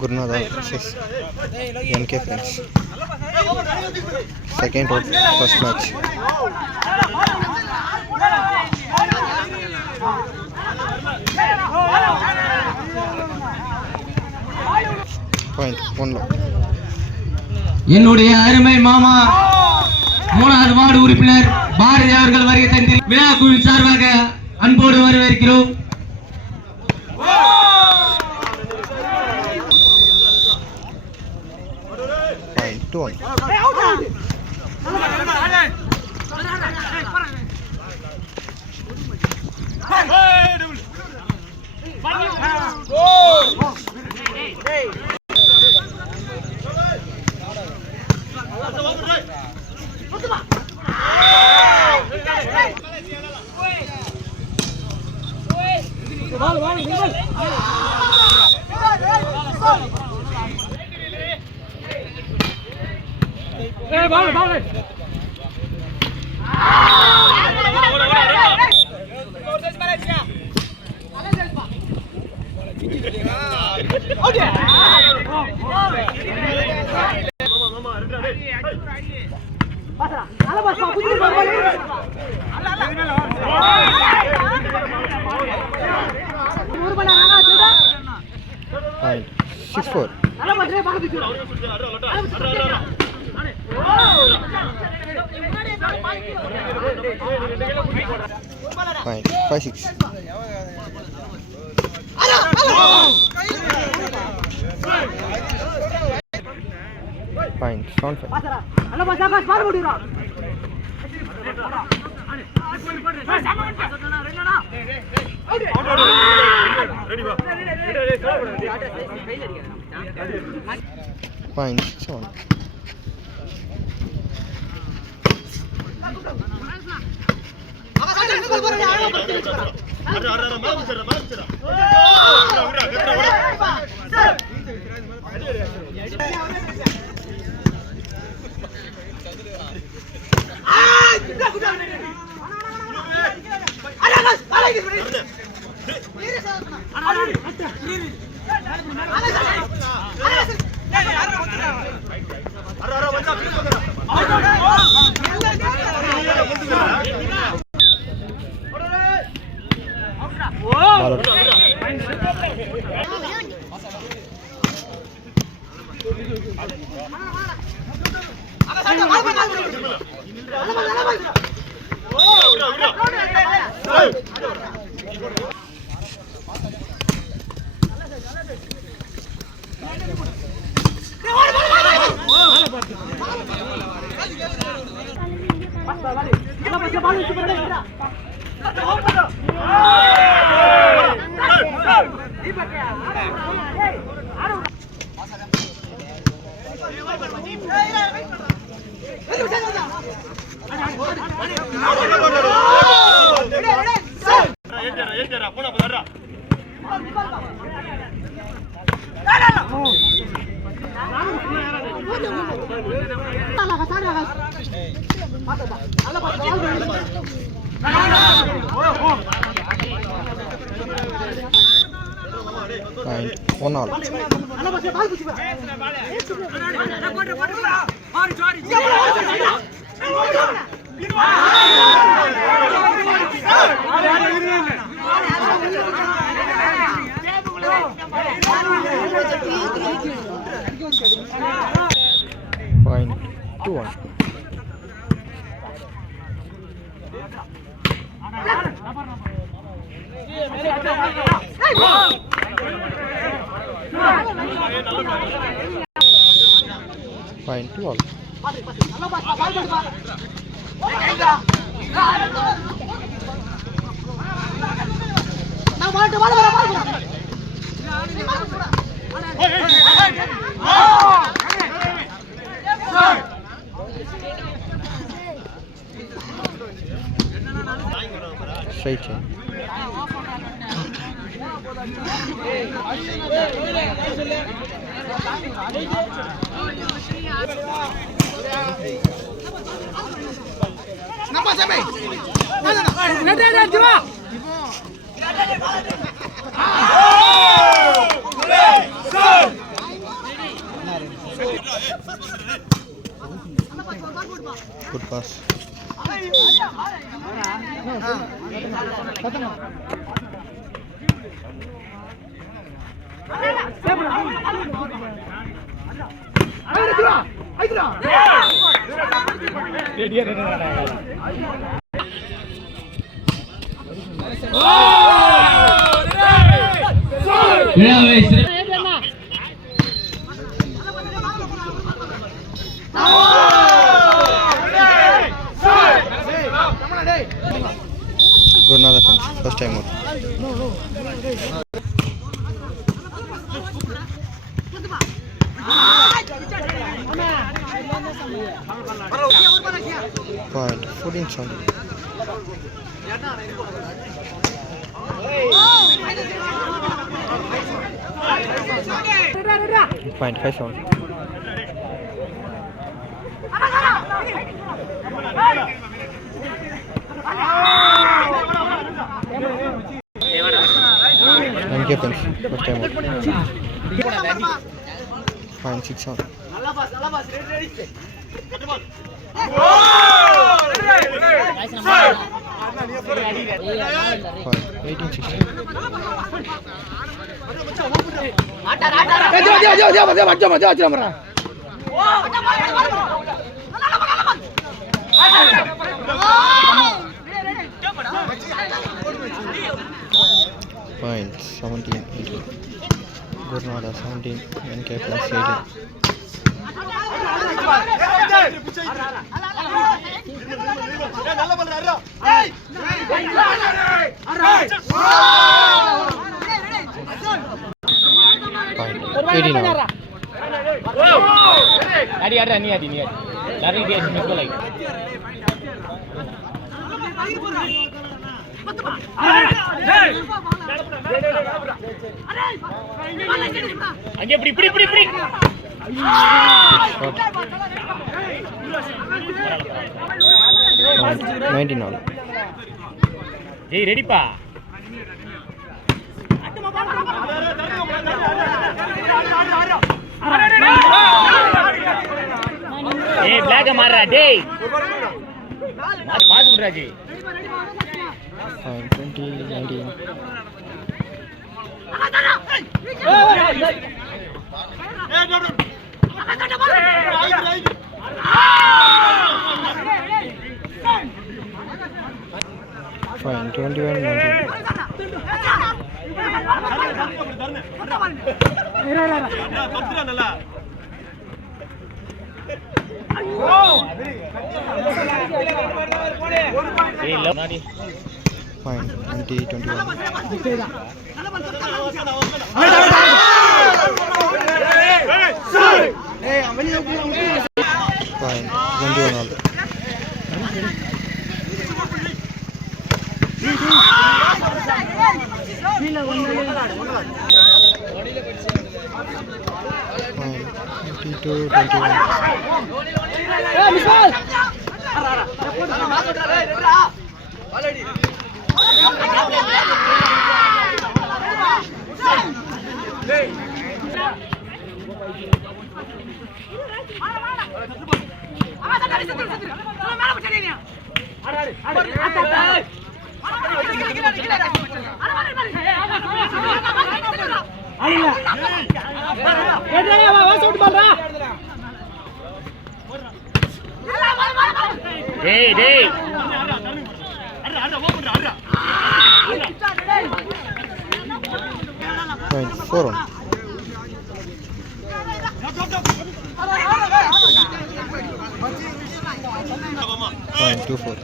Gurnada vs NK Friends. Second round, first match. Point 1. என்னுடைய அருமை மாமா மூணாவது வார்டு உறுப்பினர் பாரதி அவர்கள் வருகை தந்து விழா குழுவின் சார்பாக அன்போடு வரவேற்கிறோம். Point 2. Point 6-4. Point 5-6. Point 7-5. Point 7. Point 1-all. Point 2-1. Point 2-all. Straight chain. Go! Good pass. விழாவை Good another punch. First time out. Point 14-7. Point 5-7. MK punch. First time out. Point 6-7. Point 18-16. Point 17-18. Gurnada 17. NK plus 18. Point 18 out. Adi. Lari dia semua lagi. Aja beri. Point 19 out. Hey, ready pa? Hey, black marra, day. Pass udra ji. Point 20-19. Fine, 21-19. Fine, 20-21. Fine, 21 all. Fine, 22-21. Hey. Point 4 on. Point 2-4.